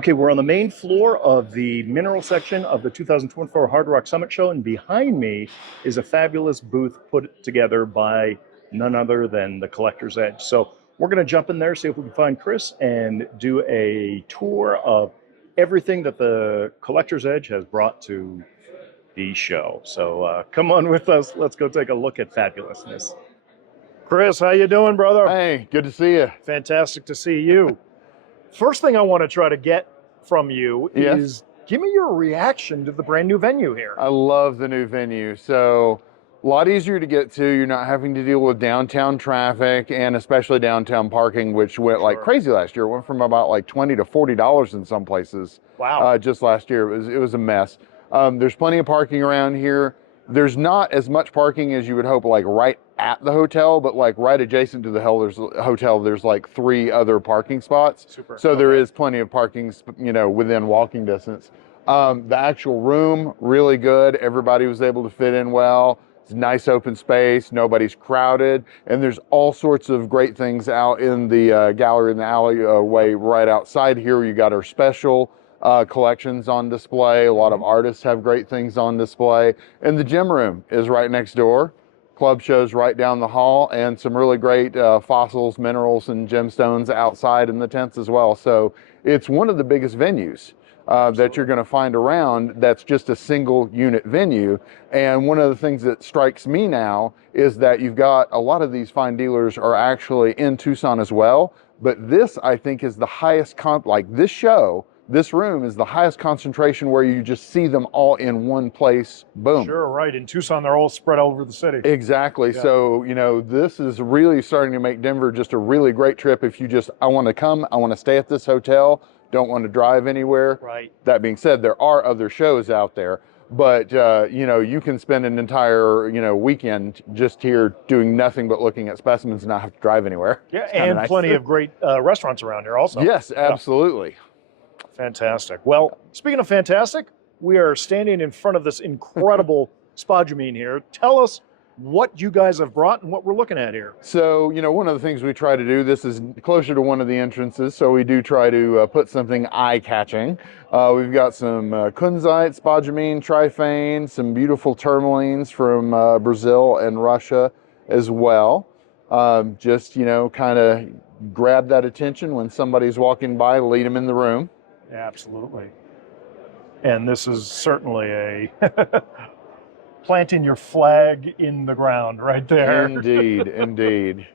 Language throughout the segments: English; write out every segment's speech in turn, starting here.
Okay, we're on the main floor of the mineral section of the 2024 Hard Rock Summit show, and behind me is a fabulous booth put together by none other than the Collector's Edge. So we're going to jump in there, see if we can find Chris, and do a tour of everything that the Collector's Edge has brought to the show. So come on with us. Let's go take a look at fabulousness. Chris, how you doing, brother? Hey, good to see you. Fantastic to see you. First thing I want to try to get from you is give me your reaction to the brand new venue here. I love the new venue. So a lot easier to get to. You're not having to deal with downtown traffic and especially downtown parking, which went like crazy last year. It went from about like $20 to $40 in some places. Wow. Just last year. It was a mess. There's plenty of parking around here. There's not as much parking as you would hope, like right at the hotel, but like right adjacent to the hotel, there's like 3 other parking spots. Super. So there is plenty of parking, within walking distance. The actual room, really good. Everybody was able to fit in well. It's a nice open space. Nobody's crowded. And there's all sorts of great things out in the gallery in the alleyway right outside here. You got our special collections on display. A lot of artists have great things on display. And the gym room is right next door. Club shows right down the hall, and some really great fossils, minerals, and gemstones outside in the tents as well. So it's one of the biggest venues that you're going to find around that's just a single unit venue. And one of the things that strikes me now is that you've got a lot of these fine dealers are actually in Tucson as well. But this, I think, is the highest this room is the highest concentration where you just see them all in one place. Boom. Sure, right. In Tucson, they're all spread all over the city. Exactly. Yeah. So, this is really starting to make Denver just a really great trip. If you I want to come, I want to stay at this hotel, don't want to drive anywhere. Right. That being said, there are other shows out there, but, you can spend an entire, weekend just here doing nothing but looking at specimens and not have to drive anywhere. Yeah, and nice. Plenty of great restaurants around here also. Yes, absolutely. Yeah. Fantastic. Well, speaking of fantastic, we are standing in front of this incredible spodumene here. Tell us what you guys have brought and what we're looking at here. So, one of the things we try to do, this is closer to one of the entrances, so we do try to put something eye-catching. We've got some kunzite, spodumene, tryphane, some beautiful tourmalines from Brazil and Russia as well. Just, kind of grab that attention when somebody's walking by, lead them in the room. Absolutely. And this is certainly a planting your flag in the ground right there. Indeed, indeed.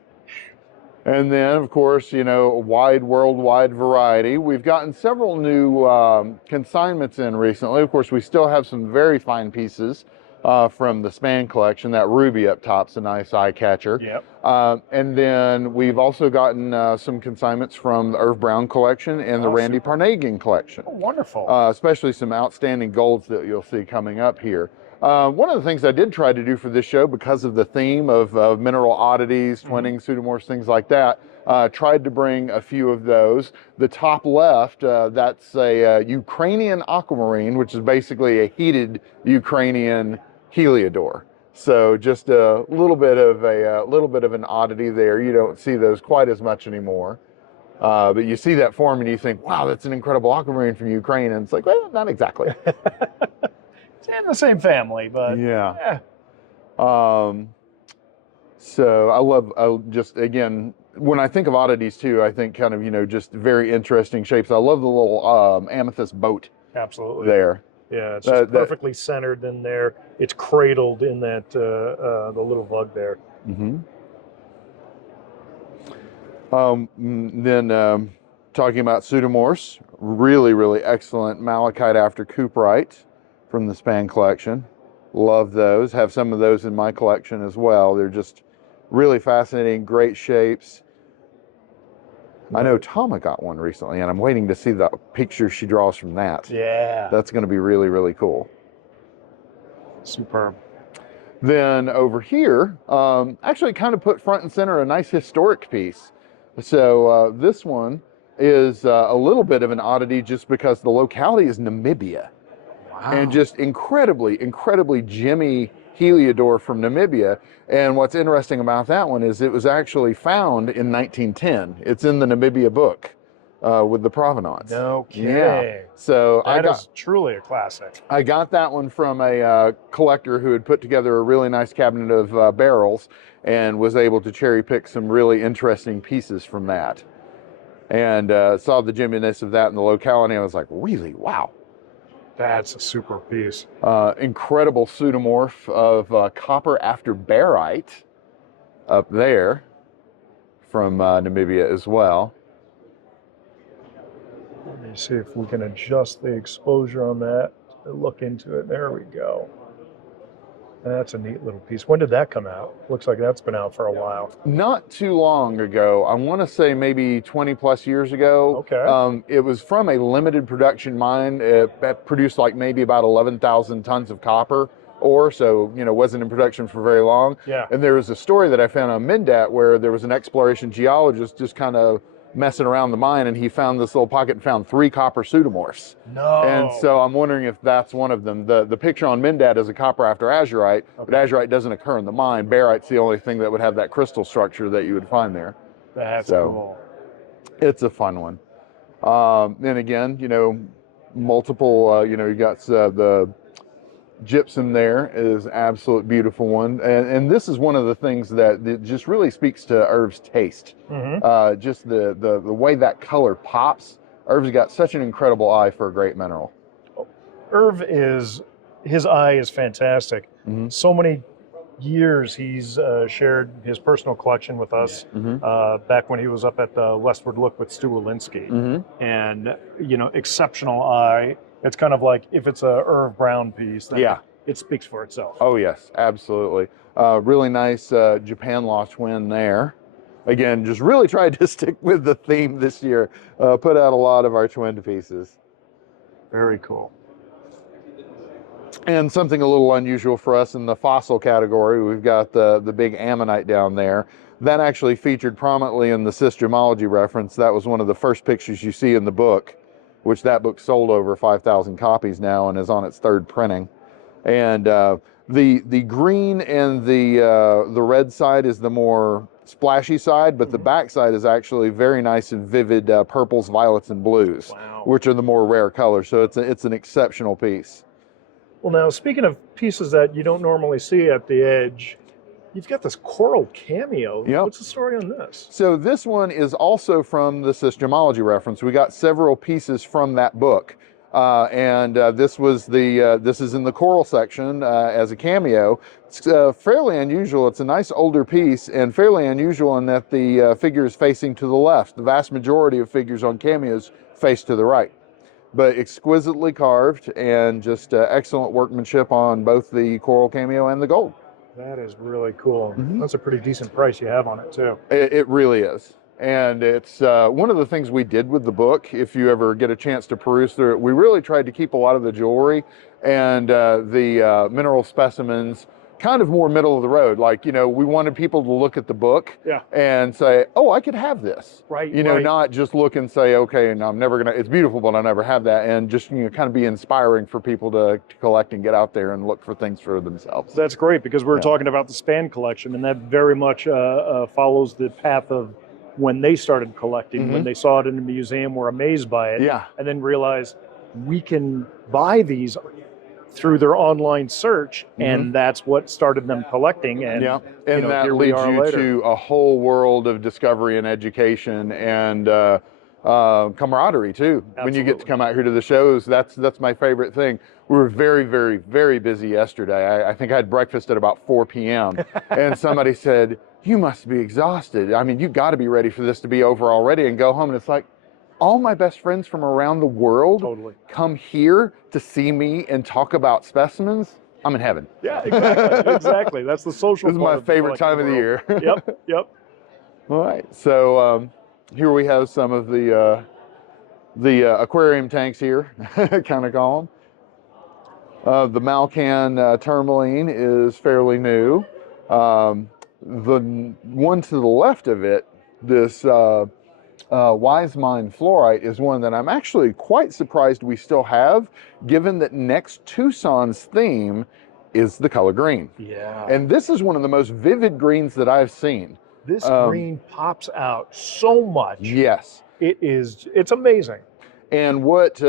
And then, of course, a wide worldwide variety. We've gotten several new consignments in recently. Of course, we still have some very fine pieces from the Spann collection. That ruby up top's a nice eye catcher. Yep. And then we've also gotten some consignments from the Irv Brown collection and the Randy Parnagian collection. Oh, wonderful. Especially some outstanding golds that you'll see coming up here. One of the things I did try to do for this show, because of the theme of mineral oddities, twinning, pseudomorphs, things like that, tried to bring a few of those. The top left, that's a Ukrainian aquamarine, which is basically a heated Ukrainian heliodor. So just a little bit of an oddity there. You don't see those quite as much anymore. But you see that form and you think, wow, that's an incredible aquamarine from Ukraine. And it's like, well, not exactly. It's in the same family, but yeah. So I just, again, when I think of oddities too, I think kind of, just very interesting shapes. I love the little amethyst boat. Absolutely. There. Yeah, it's just perfectly centered in there. It's cradled in that the little bug there. Mm-hmm. Then talking about pseudomorphs, really, really excellent malachite after cooperite from the Spann collection. Love those. Have some of those in my collection as well. They're just really fascinating, great shapes. I know Tama got one recently, and I'm waiting to see the picture she draws from that. Yeah. That's going to be really, really cool. Superb. Then over here, actually kind of put front and center a nice historic piece. So this one is a little bit of an oddity just because the locality is Namibia. Wow. And just incredibly, incredibly gemmy heliodor from Namibia. And what's interesting about that one is it was actually found in 1910. It's in the Namibia book. with the provenance. No kidding. Yeah. So That is truly a classic. I got that one from a collector who had put together a really nice cabinet of barrels and was able to cherry pick some really interesting pieces from that. And saw the genuineness of that in the locality. I was like, really? Wow. That's a super piece. Incredible pseudomorph of copper after barite up there from Namibia as well. Let me see if we can adjust the exposure on that. Look into it. There we go. That's a neat little piece. When did that come out? Looks like that's been out for a while. Not too long ago. I want to say maybe 20 plus years ago. Okay. It was from a limited production mine. It produced like maybe about 11,000 tons of copper ore, so wasn't in production for very long. Yeah. And there was a story that I found on Mindat where there was an exploration geologist just kind of messing around the mine, and he found this little pocket and found 3 copper pseudomorphs. No. And so I'm wondering if that's one of them. The picture on Mindat is a copper after azurite, but azurite doesn't occur in the mine. Barite's the only thing that would have that crystal structure that you would find there. That's cool. It's a fun one. And again, multiple, you got the gypsum there is absolute beautiful one, and this is one of the things that just really speaks to Irv's taste. Mm-hmm. Just the way that color pops. Irv's got such an incredible eye for a great mineral. Irv his eye is fantastic. Mm-hmm. So many years he's shared his personal collection with us. Mm-hmm. Back when he was up at the Westward Look with Stu Walensky. Mm-hmm. And exceptional eye. It's kind of like if it's a Irv Brown piece, then it speaks for itself. Oh yes, absolutely. Really nice Japan Law twin there. Again, just really tried to stick with the theme this year. Put out a lot of our twin pieces. Very cool. And something a little unusual for us in the fossil category, we've got the big ammonite down there. That actually featured prominently in the Cis-gemology reference. That was one of the first pictures you see in the book, which that book sold over 5,000 copies now and is on its 3rd printing. And the green and the red side is the more splashy side, but the back side is actually very nice and vivid purples, violets, and blues, which are the more rare colors. So it's an exceptional piece. Well, now speaking of pieces that you don't normally see at the edge, you've got this coral cameo. Yep. What's the story on this? So this one is also from the Cis-gemology reference. We got several pieces from that book. This is in the coral section as a cameo. It's fairly unusual. It's a nice older piece and fairly unusual in that the figure is facing to the left. The vast majority of figures on cameos face to the right. But exquisitely carved and just excellent workmanship on both the coral cameo and the gold. That is really cool. Mm-hmm. That's a pretty decent price you have on it too. It really is. And it's one of the things we did with the book, if you ever get a chance to peruse through it, we really tried to keep a lot of the jewelry and the mineral specimens kind of more middle of the road. Like, we wanted people to look at the book and say, oh, I could have this. Right. Not just look and say, okay, and I'm never going to, it's beautiful, but I'll never have that. And just, kind of be inspiring for people to collect and get out there and look for things for themselves. That's great, because we were talking about the Spann collection, and that very much follows the path of when they started collecting, when they saw it in the museum, were amazed by it, and then realized we can buy these through their online search, and that's what started them collecting. And that leads you to a whole world of discovery and education and camaraderie too. Absolutely. When you get to come out here to the shows, that's my favorite thing. We were very, very, very busy yesterday. I think I had breakfast at about 4 p.m. and somebody said, you must be exhausted. I mean, you got to be ready for this to be over already and go home. And it's like, all my best friends from around the world come here to see me and talk about specimens. I'm in heaven. Yeah, exactly. That's the social. This is my favorite time of the year. Yep. All right. So here we have some of the aquarium tanks here, kind of call them. The Malcan tourmaline is fairly new. The one to the left of it, this Wise Mind fluorite, is one that I'm actually quite surprised we still have, given that next Tucson's theme is the color green. Yeah. And this is one of the most vivid greens that I've seen. This green pops out so much. Yes. It's amazing. And what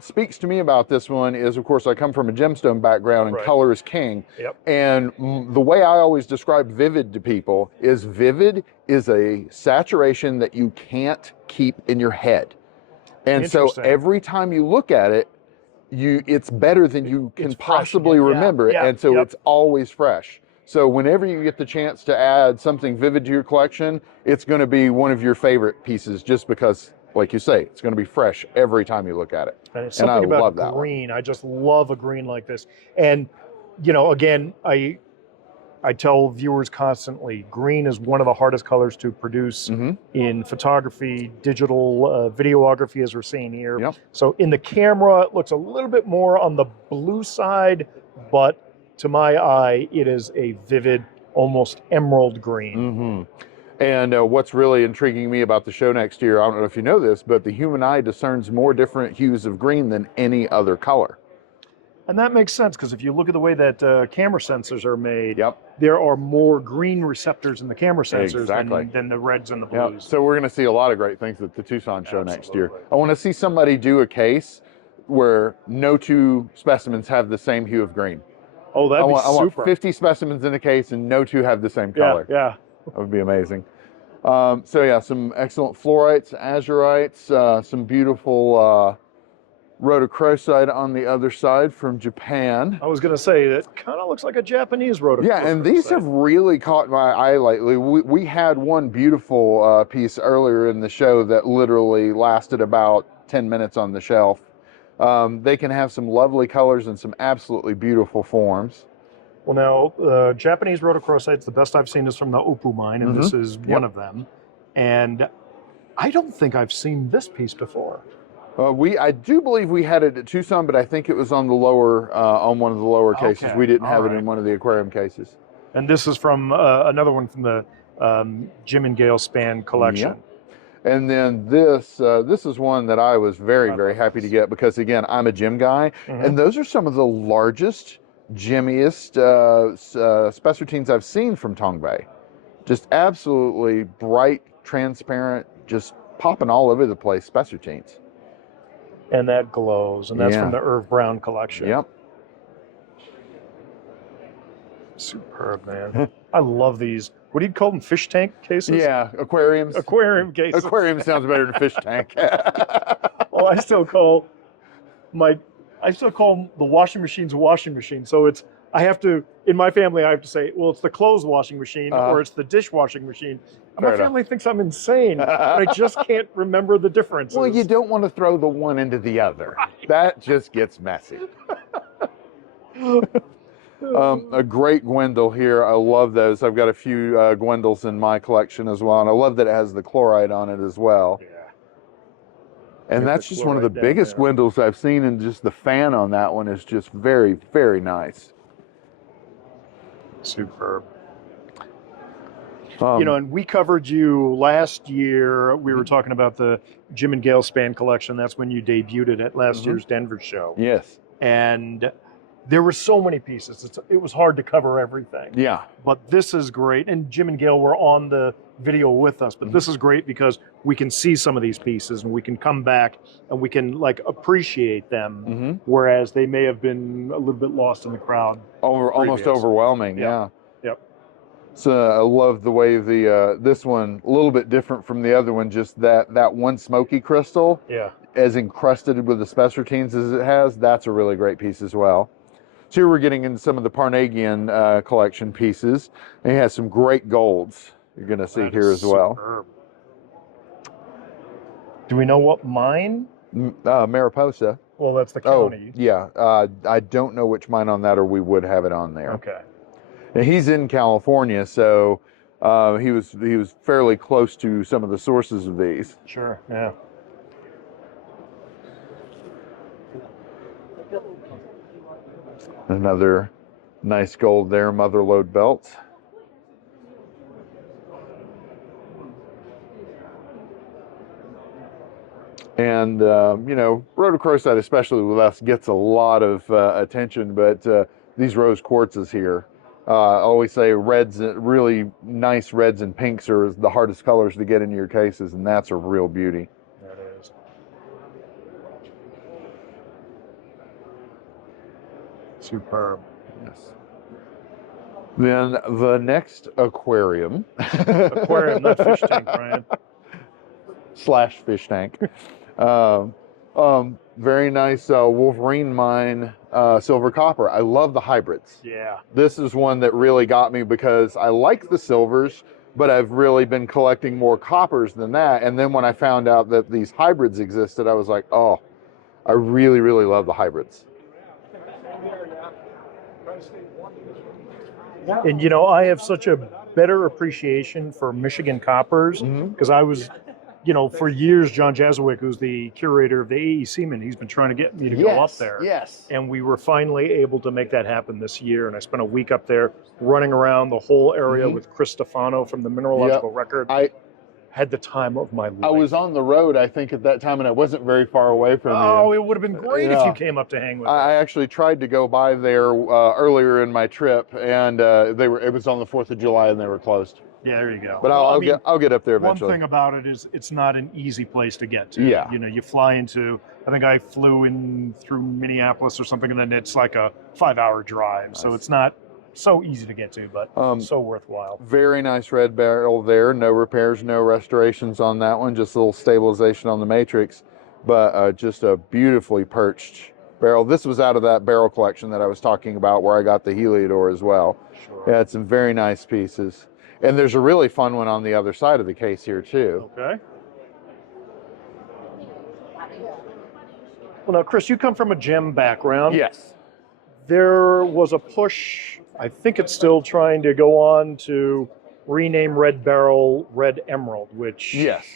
speaks to me about this one is, of course, I come from a gemstone background, and Right. color is king. Yep. And the way I always describe vivid to people is vivid is a saturation that you can't keep in your head. And so Interesting. every time you look at it, it's better than you can It's fresh possibly again. Yeah, remember it. yeah, And so yep. it's always fresh. So whenever you get the chance to add something vivid to your collection, it's going to be one of your favorite pieces, just because, like you say, it's going to be fresh every time you look at it. And it's And I something about love that one. green. I just love a green like this. And, you know, again, I tell viewers constantly, green is one of the hardest colors to produce in photography, digital videography, as we're seeing here. Yep. So in the camera, it looks a little bit more on the blue side, but to my eye, it is a vivid, almost emerald green. And what's really intriguing me about the show next year, I don't know if you know this, but the human eye discerns more different hues of green than any other color. And that makes sense, because if you look at the way that camera sensors are made, Yep. there are more green receptors in the camera sensors Exactly. than the reds and the Yep. blues. So we're going to see a lot of great things at the Tucson show next year. Absolutely. I want to see somebody do a case where no two specimens have the same hue of green. Oh, that'd be I want super. 50 specimens in a case and no two have the same color. Yeah. That would be amazing. So yeah, some excellent fluorites, azurites, some beautiful rhodochrosite on the other side from Japan. I was going to say, it kind of looks like a Japanese rhodochrosite. Yeah, and these have really caught my eye lately. We had one beautiful piece earlier in the show that literally lasted about 10 minutes on the shelf. They can have some lovely colors and some absolutely beautiful forms. Well, now, Japanese rhodochrosite, the best I've seen is from the Opu mine, and this is one of them. And I don't think I've seen this piece before. I do believe we had it at Tucson, but I think it was on the lower, on one of the lower cases. Okay, We didn't have all it in one of the aquarium cases. And this is from another one from the Jim and Gail Spann collection. Yep. And then this is one that I was very, very happy to get, because again, I'm a gem guy, and those are some of the largest, gemmiest spessartines I've seen from Tongbei. Just absolutely bright, transparent, just popping all over the place spessartines. And that glows, and that's from the Irv Brown collection. Yep. Superb, man. I love these. What do you call them? Fish tank cases? Yeah, aquariums. Aquarium cases. Aquarium sounds better than fish tank. Well, I still call the washing machines a washing machine. So I have to, in my family, I have to say, well, it's the clothes washing machine or it's the dishwashing machine. And my family thinks I'm insane, but I just can't remember the differences. Well, you don't want to throw the one into the other. Right. That just gets messy. A great Gwendol here. I love those. I've got a few Gwendols in my collection as well, and I love that it has the chloride on it as well. Yeah. And that's just one of the biggest Gwendols I've seen, and just the fan on that one is just very, very nice. Superb. And we covered you last year. We were talking about the Jim and Gail Spann collection. That's when you debuted it at last year's Denver show. Yes. And there were so many pieces. It was hard to cover everything. Yeah. But this is great. And Jim and Gail were on the video with us. But this is great because we can see some of these pieces and we can come back and we can appreciate them. Whereas they may have been a little bit lost in the crowd. Almost overwhelming. Yeah. Yep. So I love the way this one, a little bit different from the other one, just that one smoky crystal. Yeah. As encrusted with the spessartines as it has, that's a really great piece as well. So here we're getting into some of the Parnagian collection pieces. And he has some great golds you're going to see here as well. Superb. Do we know what mine? Mariposa. Well, that's the county. Oh, yeah. I don't know which mine on that, or we would have it on there. Okay. And he's in California, so he was fairly close to some of the sources of these. Sure, yeah. Another nice gold there, mother lode belt. And, rhodochrosite, especially with us, gets a lot of attention, but these rose quartzes here I always say reds, really nice reds and pinks are the hardest colors to get into your cases, and that's a real beauty. That is. Superb. Yes. Then the next aquarium. Aquarium, not fish tank, Brian. Slash fish tank. Very nice Wolverine mine silver copper. I love the hybrids. Yeah. This is one that really got me because I like the silvers, but I've really been collecting more coppers than that. And then when I found out that these hybrids existed, I was like, oh, I really, really love the hybrids. And I have such a better appreciation for Michigan coppers because I was, for years, John Jazowick, who's the curator of the AE Seaman, he's been trying to get me to go up there. Yes. And we were finally able to make that happen this year. And I spent a week up there running around the whole area with Chris Stefano from the Mineralogical Record. I had the time of my life. I was on the road, I think, at that time, and I wasn't very far away from you. Oh, it would have been great if you came up to hang with us. I actually tried to go by there earlier in my trip, and it was on the 4th of July, and they were closed. Yeah, there you go. But I'll get up there eventually. One thing about it is it's not an easy place to get to. Yeah. You fly into, I think I flew in through Minneapolis or something, and then it's like a 5-hour drive. Nice. So it's not so easy to get to, but so worthwhile. Very nice red beryl there. No repairs, no restorations on that one. Just a little stabilization on the matrix, but just a beautifully perched beryl. This was out of that beryl collection that I was talking about where I got the Heliodor as well. Sure. It had some very nice pieces. And there's a really fun one on the other side of the case here too. Okay. Well, now, Chris, you come from a gem background. Yes. There was a push, I think it's still trying to go on to rename red beryl red emerald, which yes.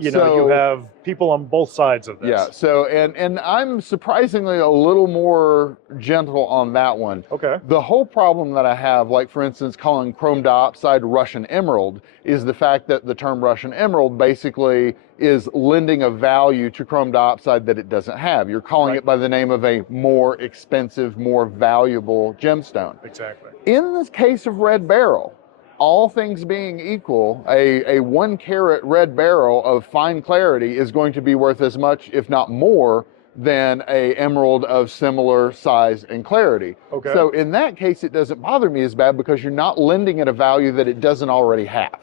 You have people on both sides of this. Yeah, so, and I'm surprisingly a little more gentle on that one. Okay. The whole problem that I have, like for instance, calling chrome diopside Russian emerald, is the fact that the term Russian emerald basically is lending a value to chrome diopside that it doesn't have. You're calling it by the name of a more expensive, more valuable gemstone. Exactly. In the case of red beryl, all things being equal, a 1 carat red beryl of fine clarity is going to be worth as much, if not more, than a emerald of similar size and clarity. Okay. So in that case, it doesn't bother me as bad because you're not lending it a value that it doesn't already have.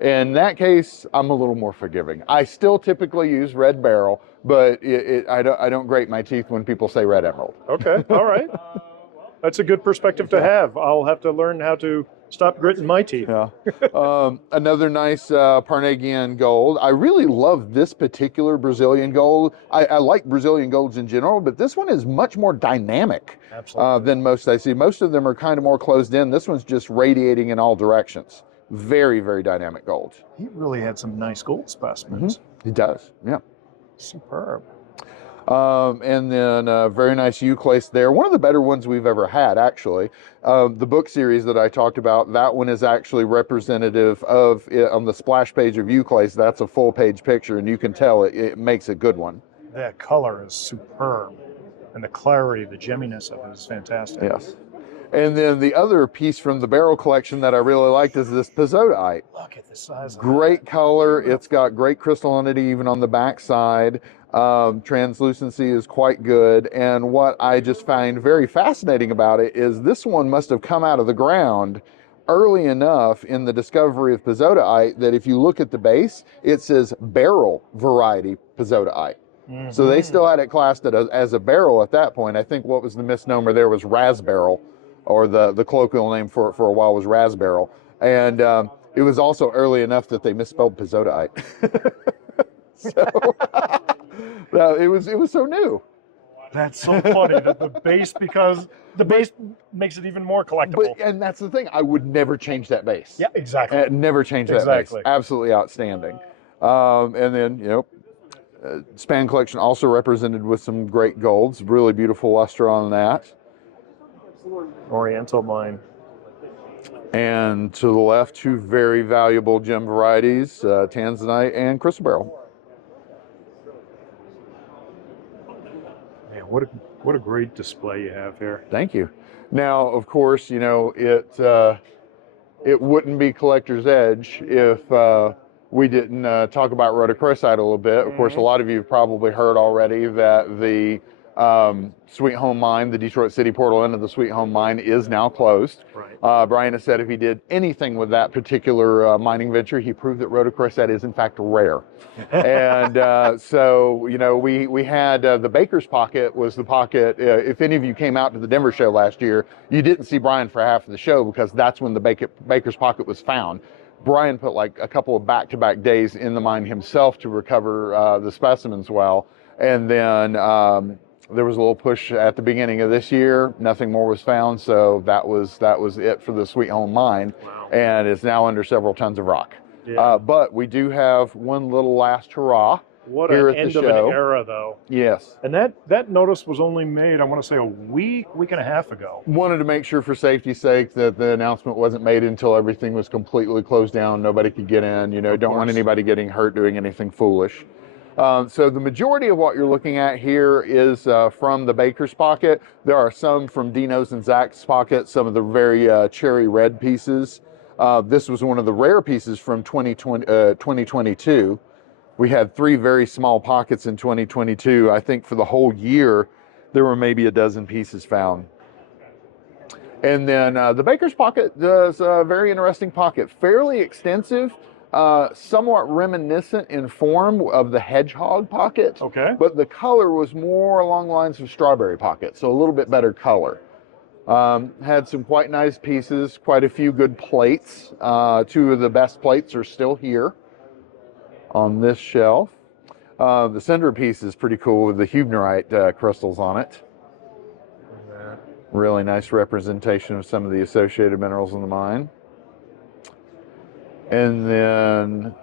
In that case, I'm a little more forgiving. I still typically use red beryl, but I don't grate my teeth when people say red emerald. Okay, all right. That's a good perspective to have. I'll have to learn how to stop gritting my teeth. Yeah. Another nice Parnagian gold. I really love this particular Brazilian gold. I like Brazilian golds in general, but this one is much more dynamic than most I see. Most of them are kind of more closed in. This one's just radiating in all directions. Very, very dynamic gold. He really had some nice gold specimens. Mm-hmm. He does, yeah. Superb. And then very nice Euclase there. One of the better ones we've ever had, actually. The book series that I talked about, that one is actually representative of, on the splash page of Euclase, that's a full page picture, and you can tell it makes a good one. That color is superb. And the clarity, the gemminess of it is fantastic. Yes. And then the other piece from the beryl collection that I really liked is this Pizzodaite. Look at the size of it. Great color. It's got great crystallinity even on the back side. Translucency is quite good. And what I just find very fascinating about it is this one must have come out of the ground early enough in the discovery of Pizzodaite that if you look at the base, it says beryl variety Pizzodaite. Mm-hmm. So they still had it classed as a beryl at that point. I think what was the misnomer there was rasberyl, or the colloquial name for a while was rasberyl. And it was also early enough that they misspelled Pizzodaite. So it was so new. That's so funny that the base, because the base makes it even more collectible. And that's the thing, I would never change that base. Yeah, exactly. Never change that base. Absolutely outstanding. And then, Spann collection also represented with some great golds. Really beautiful luster on that. Oriental mine. And to the left, 2 very valuable gem varieties, Tanzanite and chrysoberyl. Man, what a great display you have here. Thank you. Now, of course, it wouldn't be Collector's Edge if we didn't talk about rhodochrosite a little bit. Of course, a lot of you have probably heard already that the Sweet Home Mine, the Detroit City portal into the Sweet Home Mine, is now closed. Right. Brian has said if he did anything with that particular mining venture, he proved that rhodochrosite is in fact rare. And so, we had the Baker's Pocket was the pocket. If any of you came out to the Denver show last year, you didn't see Brian for half of the show because that's when the Baker's Pocket was found. Brian put like a couple of back-to-back days in the mine himself to recover the specimens well. And then there was a little push at the beginning of this year. Nothing more was found, so that was it for the Sweet Home Mine. Wow. And it's now under several tons of rock. Yeah. But we do have one little last hurrah. What here an at the end of an show. era, though. Yes. And that notice was only made, I want to say, a week and a half ago. Wanted to make sure for safety's sake that the announcement wasn't made until everything was completely closed down. Nobody could get in. Don't want anybody getting hurt doing anything foolish. So the majority of what you're looking at here is from the Baker's Pocket. There are some from Dino's and Zach's Pocket, some of the very cherry red pieces. This was one of the rare pieces from 2022. We had 3 very small pockets in 2022. I think for the whole year, there were maybe a dozen pieces found. And then the Baker's Pocket is a very interesting pocket, fairly extensive, somewhat reminiscent in form of the Hedgehog Pocket. Okay. But the color was more along the lines of Strawberry Pocket, so a little bit better color. Had some quite nice pieces, quite a few good plates. 2 of the best plates are still here on this shelf. The center piece is pretty cool with the Huebnerite crystals on it. Really nice representation of some of the associated minerals in the mine. And then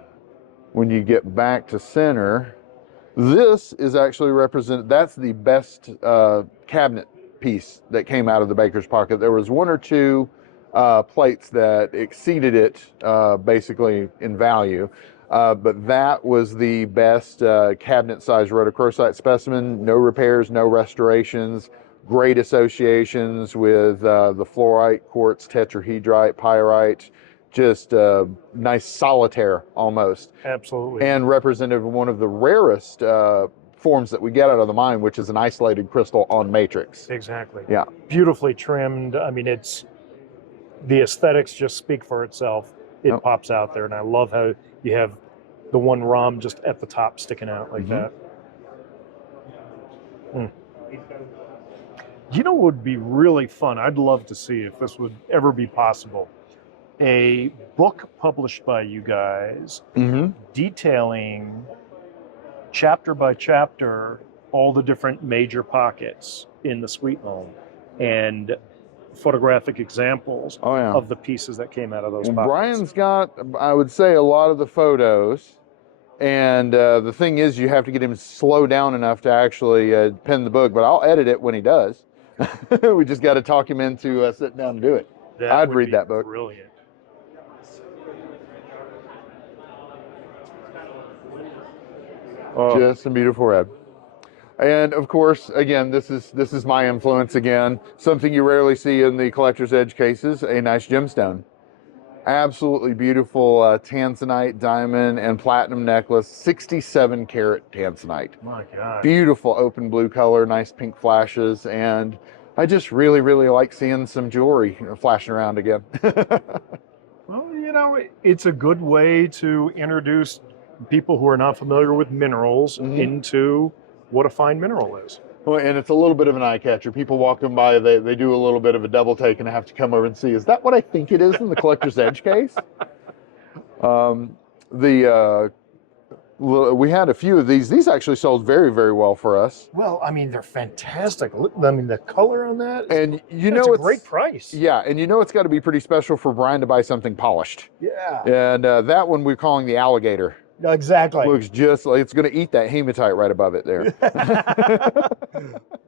when you get back to center, this is actually represented, that's the best cabinet piece that came out of the Baker's Pocket. There was 1 or 2 plates that exceeded it basically in value. But that was the best cabinet-sized rhodochrosite specimen. No repairs, no restorations, great associations with the fluorite, quartz, tetrahedrite, pyrite, just nice solitaire almost. Absolutely. And representative of one of the rarest forms that we get out of the mine, which is an isolated crystal on matrix. Exactly. Yeah. Beautifully trimmed. I mean, the aesthetics just speak for itself. It pops out there, and I love how you have the one ROM just at the top sticking out like that. You know what would be really fun? I'd love to see if this would ever be possible. A book published by you guys detailing chapter by chapter all the different major pockets in the Sweet Home and photographic examples of the pieces that came out of those pockets. Brian's got, I would say, a lot of the photos. And the thing is, you have to get him to slow down enough to actually pen the book. But I'll edit it when he does. We just got to talk him into sitting down and do it. I'd read that book. Brilliant. Just some beautiful red. And of course, again, this is my influence again. Something you rarely see in the Collector's Edge cases, a nice gemstone. Absolutely beautiful tanzanite, diamond, and platinum necklace, 67 karat tanzanite. My God. Beautiful open blue color, nice pink flashes, and I just really, really like seeing some jewelry flashing around again. Well, it's a good way to introduce people who are not familiar with minerals into what a fine mineral is. Well, and it's a little bit of an eye catcher. People walking by, they do a little bit of a double take and have to come over and see, is that what I think it is in the Collector's Edge case? We had a few of these. These actually sold very, very well for us. Well, I mean, they're fantastic. I mean, the color on that, and it's a great price. Yeah, and it's got to be pretty special for Brian to buy something polished. Yeah. And that one we're calling the alligator. Exactly. Looks just like it's going to eat that hematite right above it there.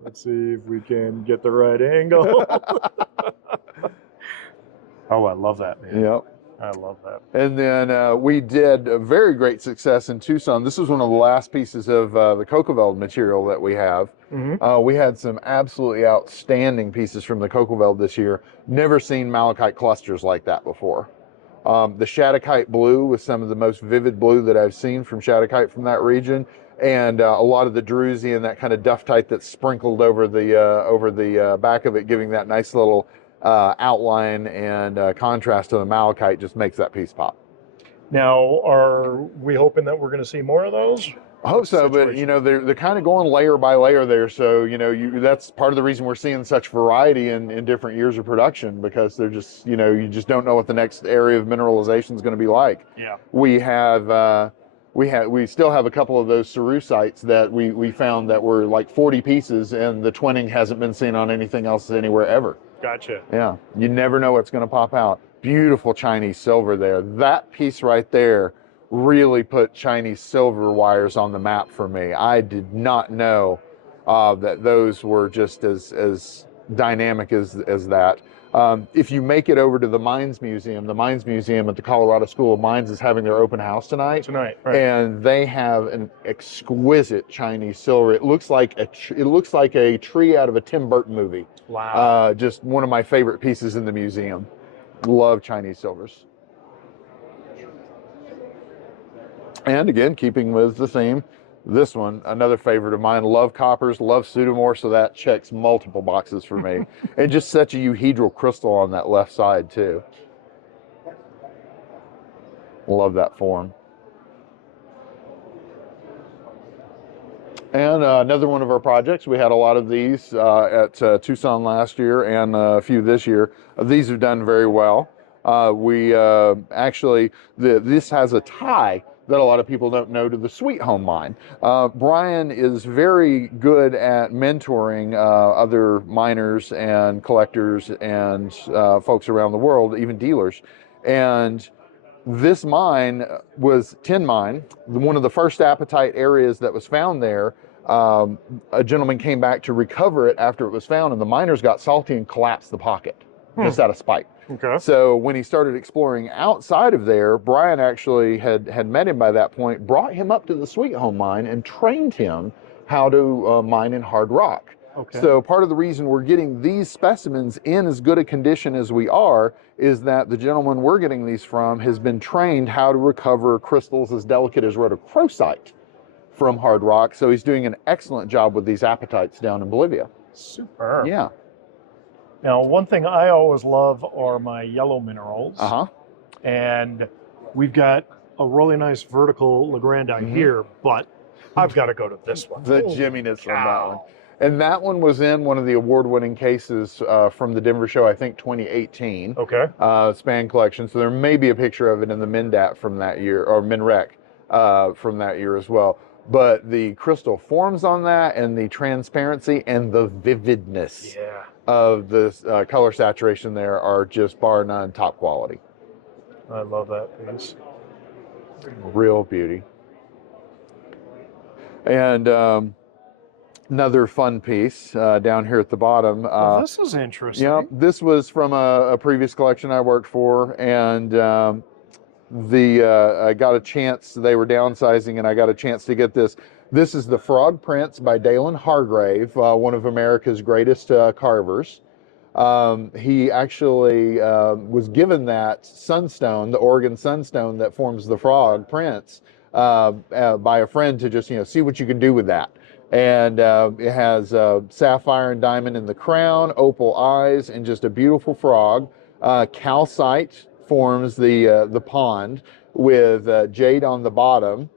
Let's see if we can get the right angle. Oh, I love that, man. Yep. I love that. And then we did a very great success in Tucson. This was one of the last pieces of the Cocoveld material that we have. We had some absolutely outstanding pieces from the Cocoveld this year. Never seen malachite clusters like that before. The Shattuckite blue was some of the most vivid blue that I've seen from Shattuckite from that region, and a lot of the druzy and that kind of duftite that's sprinkled over the back of it, giving that nice little outline and contrast to the malachite, just makes that piece pop. Now, are we hoping that we're going to see more of those? I hope so, but you know they're kind of going layer by layer there. So you know that's part of the reason we're seeing such variety in different years of production, because they're just, you know, you just don't know what the next area of mineralization is going to be like. Yeah. We still have a couple of those cerusites that we found that were like 40 pieces, and the twinning hasn't been seen on anything else anywhere ever. Gotcha. Yeah, you never know what's going to pop out. Beautiful Chinese silver there. That piece right there really put Chinese silver wires on the map for me. I did not know that those were just as dynamic as that. If you make it over to the Mines Museum at the Colorado School of Mines is having their open house tonight. Right. And they have an exquisite Chinese silver. It looks like a tree out of a Tim Burton movie. Wow. Just one of my favorite pieces in the museum. Love Chinese silvers. And again, keeping with the theme, this one, another favorite of mine, love coppers, love pseudomorph, so that checks multiple boxes for me. And just such a euhedral crystal on that left side too. Love that form. And another one of our projects, we had a lot of these at Tucson last year and a few this year. These have done very well. This has a tie that a lot of people don't know to the Sweet Home Mine. Brian is very good at mentoring other miners and collectors and folks around the world, even dealers. And this mine was tin mine, one of the first apatite areas that was found there. A gentleman came back to recover it after it was found, and the miners got salty and collapsed the pocket just out of spite. Okay. So when he started exploring outside of there, Brian actually had met him by that point, brought him up to the Sweet Home Mine and trained him how to mine in hard rock. Okay. So part of the reason we're getting these specimens in as good a condition as we are is that the gentleman we're getting these from has been trained how to recover crystals as delicate as rhodochrosite from hard rock. So he's doing an excellent job with these apatites down in Bolivia. Superb. Yeah. Now, one thing I always love are my yellow minerals. And we've got a really nice vertical Legrandite here, but I've got to go to this one. The Jimminess on that one. And that one was in one of the award-winning cases from the Denver show, I think 2018. Okay. Spann collection. So there may be a picture of it in the MinDat from that year, or MinRec from that year as well. But the crystal forms on that and the transparency and the vividness of the color saturation there are just bar none top quality. I love that piece. Real beauty. And another fun piece down here at the bottom. This is interesting. Yeah, this was from a previous collection I worked for, and I got a chance, they were downsizing, and I got a chance to get this. This is the Frog Prince by Dalen Hargrave, one of America's greatest carvers. He actually was given that sunstone, the Oregon sunstone that forms the Frog Prince, by a friend to just, see what you can do with that. And it has sapphire and diamond in the crown, opal eyes, and just a beautiful frog. Calcite forms the pond with jade on the bottom,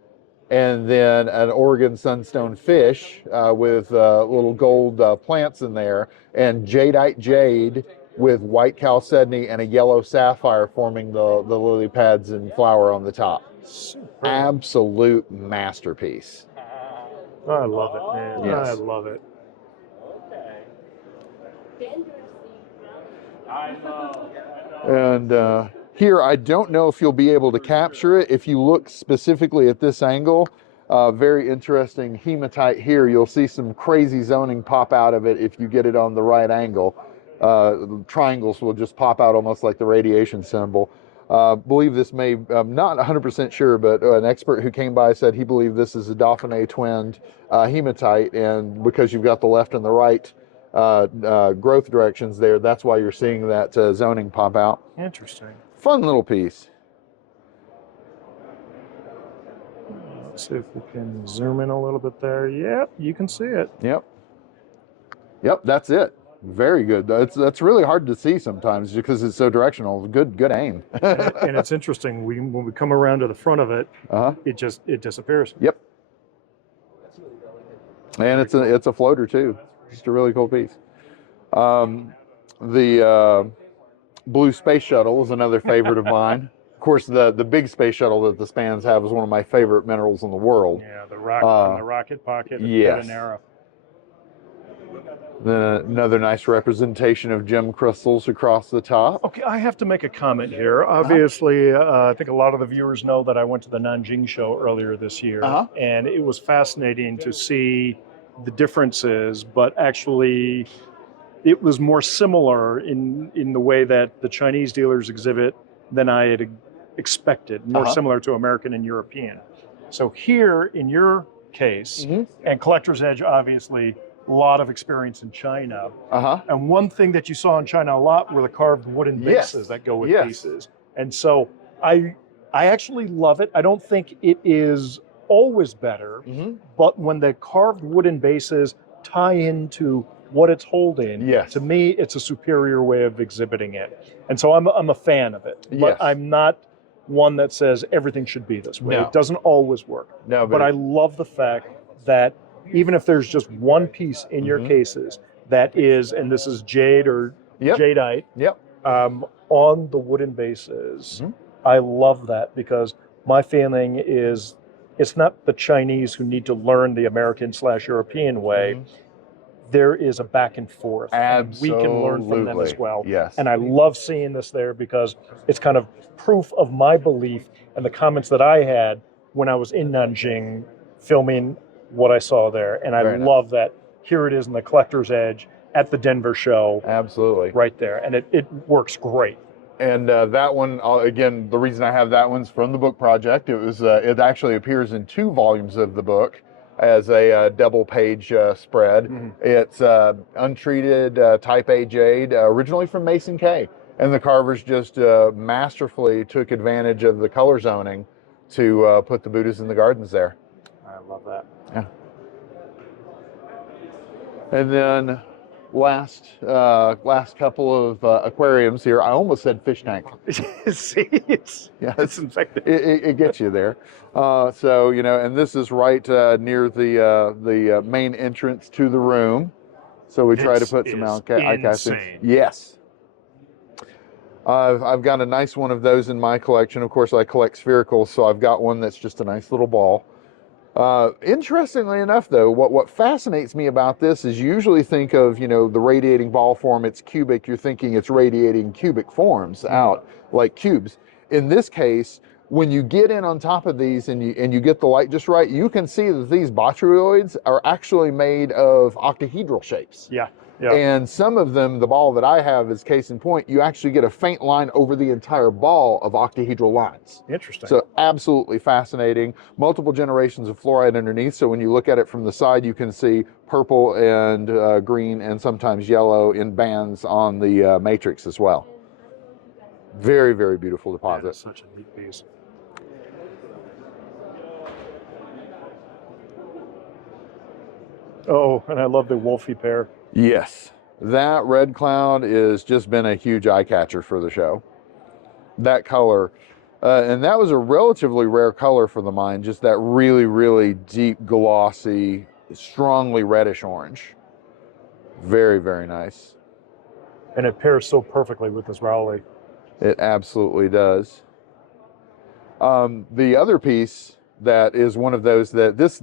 and then an Oregon sunstone fish with little gold plants in there, and jadeite jade with white chalcedony and a yellow sapphire forming the lily pads and flower on the top. Super. Absolute masterpiece. I love it, man. Yes. I love it. And here, I don't know if you'll be able to capture it. If you look specifically at this angle, very interesting hematite here. You'll see some crazy zoning pop out of it if you get it on the right angle. Triangles will just pop out almost like the radiation symbol. Believe this may, I'm not 100% sure, but an expert who came by said he believed this is a Dauphiné twinned hematite, and because you've got the left and the right growth directions there, that's why you're seeing that zoning pop out. Interesting. Fun little piece. Let's see if we can zoom in a little bit there. Yep, you can see it. Yep. Yep, that's it. Very good. That's really hard to see sometimes because it's so directional. Good aim. And it's interesting. When we come around to the front of it, it disappears. Yep. And it's a floater too. Just a really cool piece. The blue space shuttle is another favorite of mine. Of course, the big space shuttle that the Spanns have is one of my favorite minerals in the world. Yeah, the rocket from the rocket pocket. Yes. Another nice representation of gem crystals across the top. Okay, I have to make a comment here. Obviously, I think a lot of the viewers know that I went to the Nanjing show earlier this year, and it was fascinating to see the differences, but actually it was more similar in the way that the Chinese dealers exhibit than I had expected, more similar to American and European. So here, in your case, and Collector's Edge, obviously, a lot of experience in China. And one thing that you saw in China a lot were the carved wooden bases that go with pieces. And so I actually love it. I don't think it is always better, but when the carved wooden bases tie into what it's holding, to me, it's a superior way of exhibiting it. And so I'm a fan of it, but I'm not one that says everything should be this way. It doesn't always work. But I love the fact that even if there's just one piece in your cases that is, and this is jade or jadeite, on the wooden bases, I love that because my feeling is it's not the Chinese who need to learn the American/European way. There is a back and forth. Absolutely. And we can learn from them as well. Yes. And I love seeing this there because it's kind of proof of my belief and the comments that I had when I was in Nanjing filming what I saw there. And I love that here it is in the Collector's Edge at the Denver show. Absolutely. Right there. And it works great. And that one, again, the reason I have that one's from the book project. It actually appears in 2 volumes of the book as a double-page spread. It's untreated Type A jade, originally from Mason K. And the carvers just masterfully took advantage of the color zoning to put the Buddhas in the gardens there. I love that. Yeah. And then last couple of aquariums here. I almost said fish tank. See, it's infected. It gets you there. So, and this is right near the main entrance to the room. So we try to put some eye casting. Yes. I've got a nice one of those in my collection. Of course, I collect sphericals, so I've got one that's just a nice little ball. Interestingly enough, though, what fascinates me about this is you usually think of, the radiating ball form, it's cubic, you're thinking it's radiating cubic forms out like cubes. In this case, when you get in on top of these and you get the light just right, you can see that these botryoids are actually made of octahedral shapes. Yeah. And some of them, the ball that I have is case in point, you actually get a faint line over the entire ball of octahedral lines. Interesting. So absolutely fascinating. Multiple generations of fluorite underneath. So when you look at it from the side, you can see purple and green and sometimes yellow in bands on the matrix as well. Very, very beautiful deposit. That's such a neat piece. Oh, and I love the Wolfie pair. Yes, that red cloud has just been a huge eye catcher for the show. That color, and that was a relatively rare color for the mine, just that really, really deep, glossy, strongly reddish orange. Very, very nice. And it pairs so perfectly with this Rowley. It absolutely does. The other piece that is one of those that this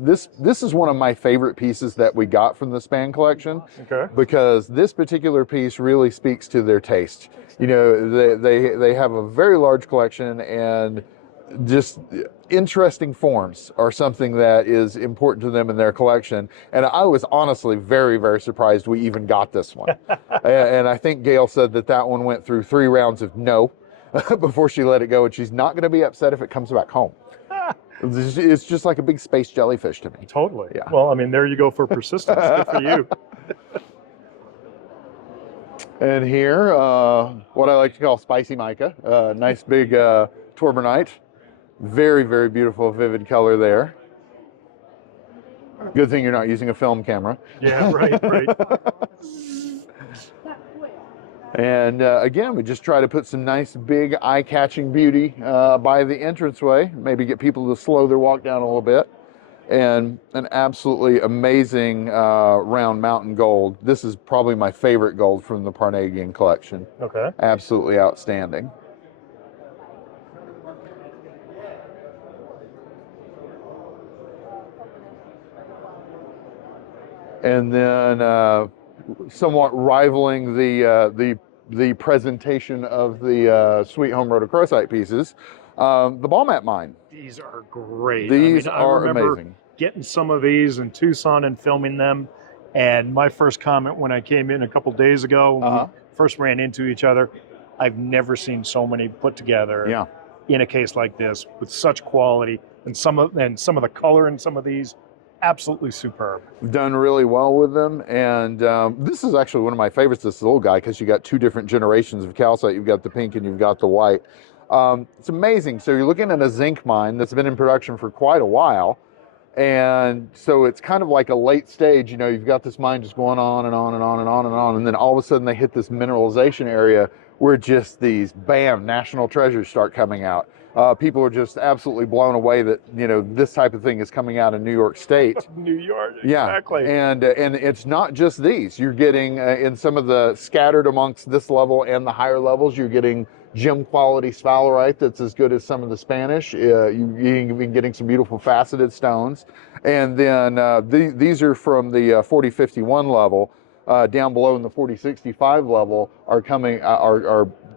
is one of my favorite pieces that we got from the Spann collection. Okay. Because this particular piece really speaks to their taste. They have a very large collection, and just interesting forms are something that is important to them in their collection. And I was honestly very, very surprised we even got this one. And I think Gail said that one went through 3 rounds of no. before she let it go, and she's not going to be upset if it comes back home. It's just like a big space jellyfish to me. Totally. Yeah. Well, I mean, there you go for persistence. Good for you. And here, what I like to call spicy mica, nice big torbanite. Very, very beautiful, vivid color there. Good thing you're not using a film camera. Yeah, right, right. And again, we just try to put some nice, big, eye-catching beauty by the entranceway. Maybe get people to slow their walk down a little bit. And an absolutely amazing round mountain gold. This is probably my favorite gold from the Parnagian collection. Okay. Absolutely outstanding. And then somewhat rivaling the presentation of the Sweet Home rhodochrosite pieces, the ball mat mine. These are great. These I are remember amazing. getting some of these in Tucson and filming them. And my first comment when I came in a couple days ago, when we first ran into each other, I've never seen so many put together in a case like this with such quality, and some of the color in some of these, absolutely superb. We've done really well with them, and this is actually one of my favorites, this little guy, because you got two different generations of calcite. You've got the pink and you've got the white. It's amazing. So you're looking at a zinc mine that's been in production for quite a while, and so it's kind of like a late stage. You know, you've got this mine just going on and on and on and on and on, and then all of a sudden they hit this mineralization area where just these, bam, national treasures start coming out. People are just absolutely blown away that, you know, this type of thing is coming out of New York State. New York, exactly. Yeah, and it's not just these. You're getting, in some of the scattered amongst this level and the higher levels, you're getting gem quality sphalerite that's as good as some of the Spanish. You've been getting some beautiful faceted stones. And then these are from the 4051 level. Down below in the 4065 level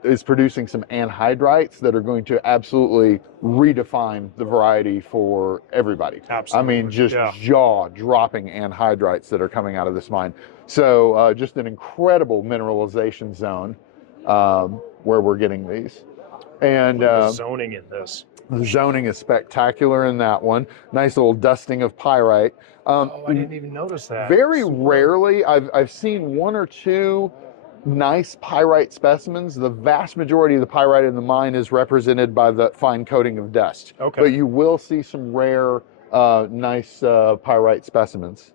is producing some anhydrites that are going to absolutely redefine the variety for everybody. Absolutely. I mean, just jaw-dropping anhydrites that are coming out of this mine. So just an incredible mineralization zone where we're getting these. And the zoning in this. The zoning is spectacular in that one. Nice little dusting of pyrite. I didn't even notice that. Very rarely, I've seen one or two nice pyrite specimens. The vast majority of the pyrite in the mine is represented by the fine coating of dust. Okay. But you will see some rare, nice pyrite specimens.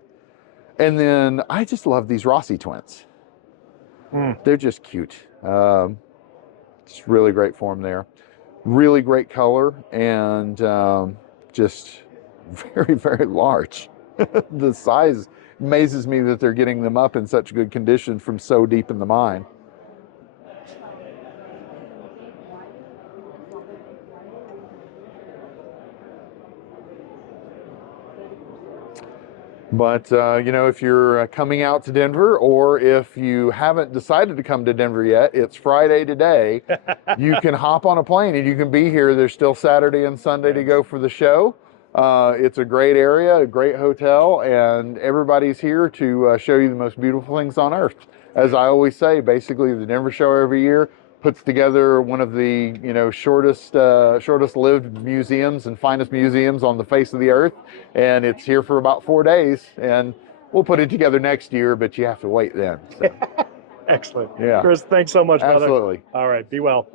And then I just love these Rossi twins. They're just cute. It's really great form there. Really great color, and just very, very large. The size amazes me that they're getting them up in such good condition from so deep in the mine. But, you know, if you're coming out to Denver, or if you haven't decided to come to Denver yet, it's Friday today. You can hop on a plane and you can be here. There's still Saturday and Sunday to go for the show. It's a great area, a great hotel, and everybody's here to show you the most beautiful things on earth. As I always say, basically the Denver show every year puts together one of the, you know, shortest lived museums and finest museums on the face of the earth, and it's here for about 4 days, and we'll put it together next year, but you have to wait then. So. Excellent. Yeah. Chris, thanks so much, brother. Absolutely. All right, be well.